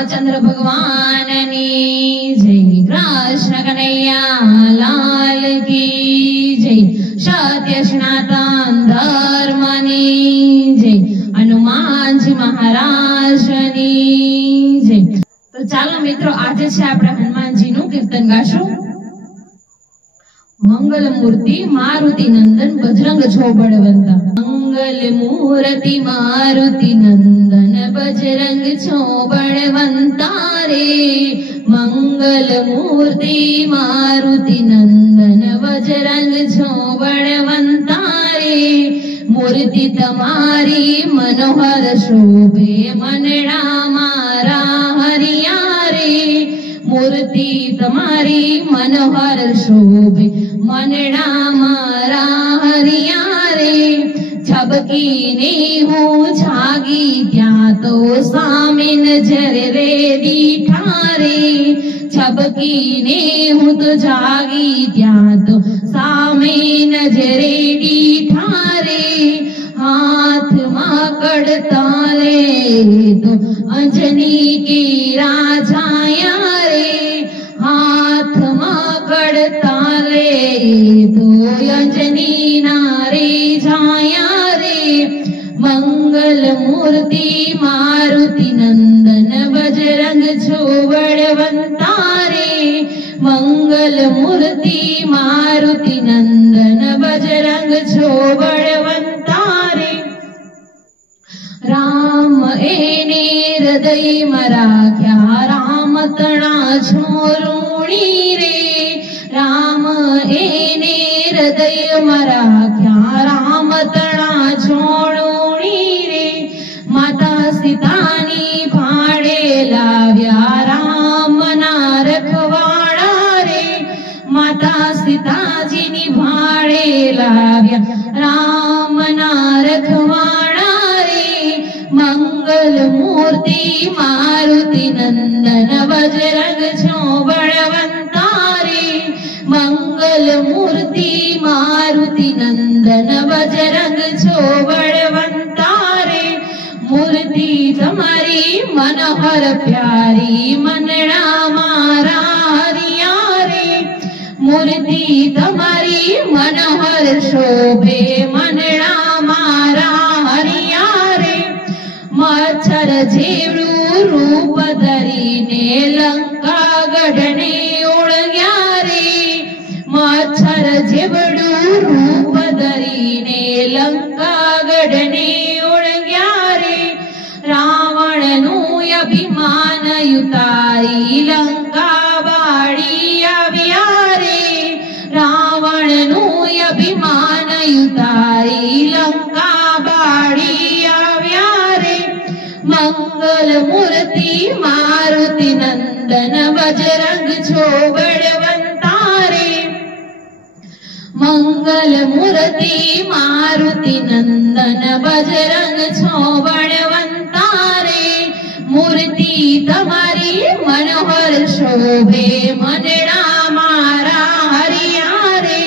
रामचंद्र भगवाननी जय। कृष्ण कन्हैया लाल की जय। सत्य सनातन धर्मनी जय। हनुमानजी महाराजनी जय। तो चालो मित्रों, आज छे आपणे हनुमानजीनुं कीर्तन गाशुं। मंगल मूर्ति मारुति नंदन बजरंग छो बळवंता। मंगल मूर्ति मारुति नंदन बजरंग छो बळवंता रे। मंगल मूर्ति मारुति नंदन बजरंग छो बळवंता रे। मूर्ति तमारी मनोहर शोभे मनड़ा मारा हरिया रे। मूर्ति तमारी मनोहर शोभे मनड़ा मारा हरिया रे। छबकी ने हूँ छागी त्या तो सामे नजर रे दीठा रे। छबकी ने हूँ तो जागी त्या तो सामे नजरे दीठा रे। हाथ माकड़ ताले तो अंजनी के राजाया रे। हाथ माकड़ ताले तो अंजनी नारे जाया रे। मंगल मूर्ति मारुति नंदन बजरंग छो बळवंता रे। मंगल मूर्ति मारुति नंदन बजरंग छो बळवंता रे। राम एने हृदय मराख्या राम तणा छोरुणी रे। राम एने हृदय मराख्या राम तणा छोरुणी रे। माता सीतानी भाड़े लाव्या राम ना रखवाड़ा रे। माता सीताजीनी भाड़े लाव्या राम ना रखवाड़ा रे। मंगल मूर्ति मारुति नंदन बजरंग छो बळवंता रे। मंगल मूर्ति मारुति नंदन बजरंग छो बळवंता रे। मूर्ति तमारी मनोहर प्यारी मनड़ा मारा हरिया रे। मूर्ति तमारी मनोहर शोभे मनड़ा मारा हरिया रे। मच्छर जेवड़ू रूप धरीने लंका गढ़ने ओळग्या रे। मच्छर जेवड़ू रूप धरीने लंका गढ़ने ओळग्या रे। रावणनु अभिमान युतारी लंका बाळी आव्या रे। रावणनु अभिमान युतारी लंका बाळी आव्या रे। मंगल मूर्ति मारुति नंदन बजरंग छो बळवंता रे। मंगल मूर्ति मारुति नंदन बजरंग छो बळवंता रे। मूर्ति तमारी मनोहर शोभे मनड़ा मारा हरिया रे।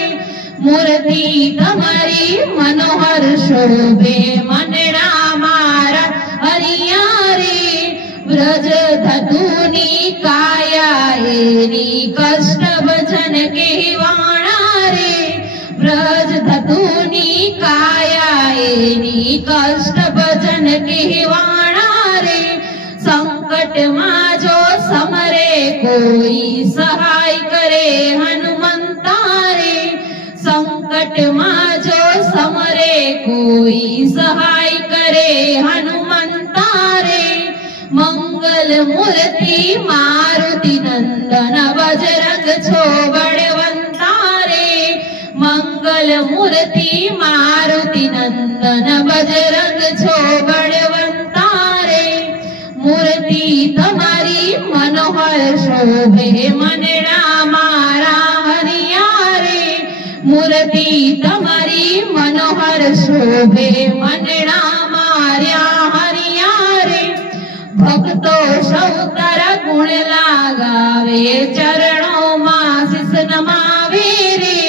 मूर्ति तमारी मनोहर शोभे मनड़ा मारा हरिया रे। ब्रज धतुनी काया एनी कष्ट भजन कहवाणा रे। ब्रज धतुनी काया एनी कष्ट भजन कहवाणा रे। संकट मां जो समरे कोई सहाय करे हनुमंता रे। संकट मां जो समरे कोई सहाय करे हनुमंता रे। मंगल मूर्ति मारुति नंदन बजरंग छो बळवंता रे। मंगल मूर्ति मारुति नंदन बजरंग छो बळवंता रे। मूर्ति तमारी मनोहर शोभे मनड़ा मारा हरिया रे। मूर्ति तमारी मनोहर शोभे मनड़ा मार्या हरिया रे। भक्तो सौतर गुण लगावे चरणों मां शिष नमावे रे।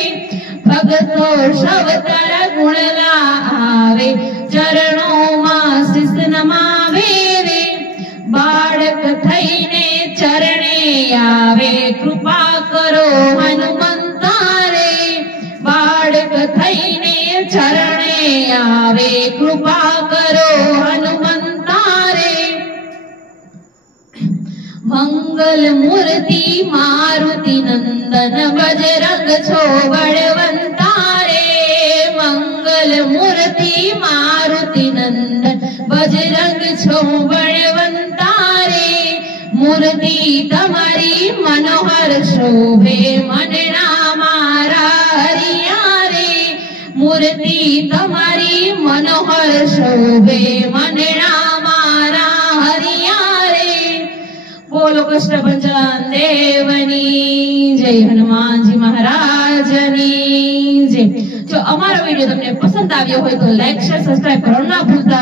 भक्तो सौतर गुण लावे चरणों मां शिष नमावे रे। बाळक थई बजरंग छो बलवंता रे मंगल मूर्ति मारुति नंदन बजरंग छो बलवंता रे मूर्ति तमारी मनोहर शोभे मनना मारा हरिया रे मूर्ति तमारी मनोहर शोभे मनना मारा हरिया रे। बोलो कृष्ण भजन देवनी जय, हनुमान जी महाराजनी जय। जो अमारो वीडियो तमने पसंद आव्यो होय तो लाइक शेयर सब्सक्राइब करવાનું ના ભૂલતા।